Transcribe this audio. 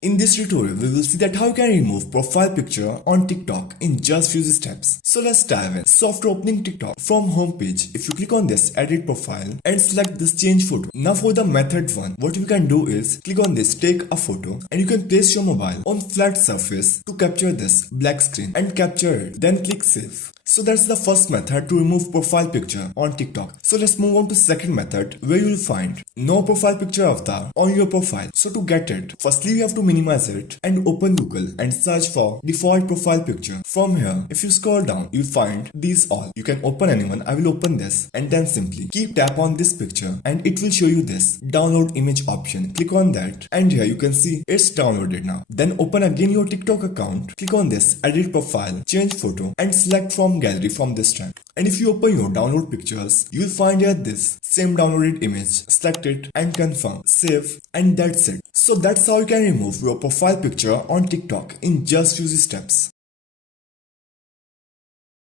In this tutorial, we will see that how you can remove profile picture on TikTok in just few steps. So let's dive in. So after opening TikTok from homepage, if you click on this edit profile and select this change photo. Now for the method one, what you can do is click on this take a photo and you can place your mobile on flat surface to capture this black screen and capture it. Then click save. So that's the first method to remove profile picture on TikTok. So let's move on to second method where you will find no profile picture avatar on your profile. So to get it, firstly we have to minimize it and open Google and search for default profile picture. From here, if you scroll down, you'll find these all. You can open anyone. I will open this and then simply keep tap on this picture and it will show you this download image option. Click on that and here you can see it's downloaded now. Then open again your TikTok account. Click on this edit profile, change photo and select from gallery from this track. And if you open your download pictures, you'll find here this same downloaded image. Select it and confirm, save, and that's it. So that's how you can remove your profile picture on TikTok in just few steps.